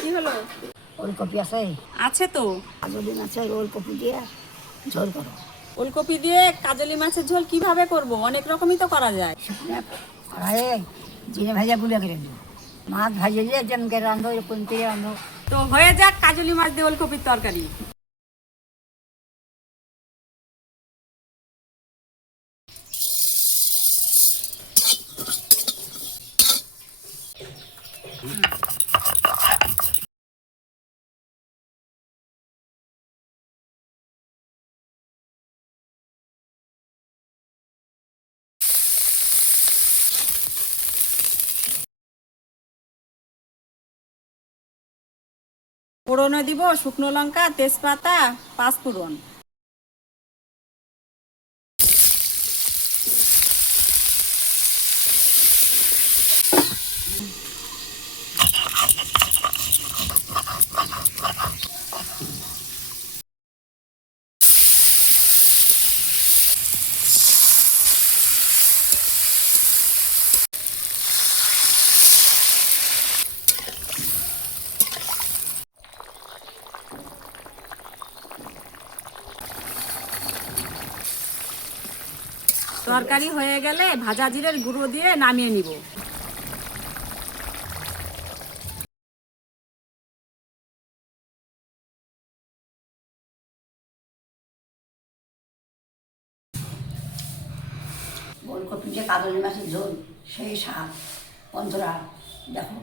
কি হলো? ওলকপি আছে? আছে তো। কাজলি মাছের ওলকপি দিয়ে ঝোল করো। ওলকপি দিয়ে কাজলি মাছের ঝোল কিভাবে করব? অনেক রকমই তো করা যায়। শুকনো কড়াইয়ে জিরে ভাজা গুঁড়ো করে দিও। মাছ ভাজে দিয়ে যেমন করে রাঁধো এরকম করে রাঁধো। তো হয়ে যাক কাজলি মাছ দিয়ে ওলকপির তরকারি। ফোড়নে দিব শুকনো লঙ্কা, তেজপাতা, পাঁচফোড়ন। তরকারি হয়ে গেলে ভাজা জিরের গুঁড়ো দিয়ে নামিয়ে নিব। ওলকপি দিয়ে কাজলি মাছের ঝোল সেই স্বাদ। বন্ধুরা দেখো।